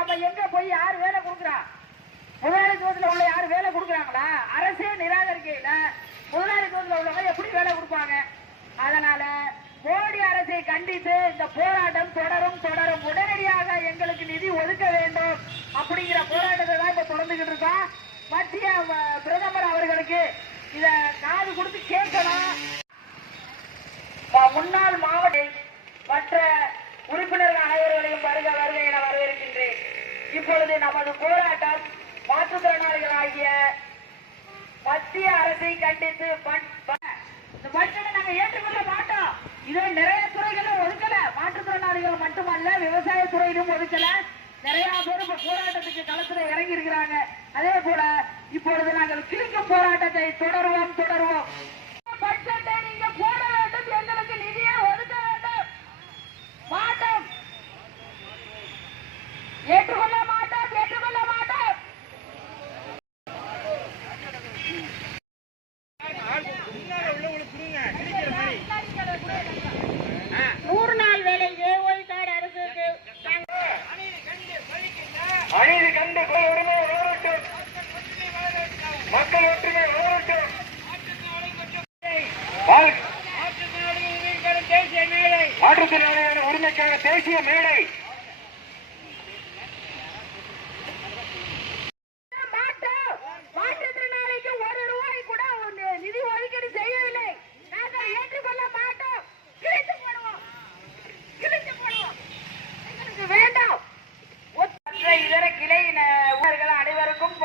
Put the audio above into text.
அப்ப எங்க போய் யார் வேலை கொடுக்குறா? முதலாளித்துவத்தில் உள்ள யாரு வேலை கொடுக்குறாங்களா? அரசே நிராகரிக்கையில முதலாளித்துவத்தில் உள்ளவங்க எப்படி வேலை கொடுப்பாங்க? அதனால மோடி அரசை கண்டித்து இந்த போராட்டம் தொடரும் தொடரும். உடனடியாக எங்களுக்கு நிதி ஒதுக்க வேண்டும் அப்படிங்கிற போராட்டத்தை தான் இப்ப தொடர்ந்துகிட்டு இருக்கோம் மத்திய பிரதமர் அவர்களுக்கு இத காது கொடுத்து கேட்கலாம். இப்பொழுது நமது போராட்டம் மாற்றுத்திறனாளிகளாகிய மத்திய அரசை கண்டித்து இந்த பட்ஜெட்டை நாங்க ஏற்றுக்கொள்ள மாட்டோம். இது நிறைய துறைகளும் ஒதுக்கல. மாற்றுத்திறனாளிகள் மட்டுமல்ல விவசாய துறையிலும் ஒதுக்கல. நிறைய பேர் இப்ப போராட்டத்துக்கு களத்துல இறங்கி இருக்கிறாங்க அதே போல இப்பொழுது நாங்கள் கிழிக்கும் போராட்டத்தை தொடர்வோம். மாற்றுத்திறனாளியான உரிமைக்கான தேசிய மேடை. வேண்டாம். இதர கிளை அனைவருக்கும்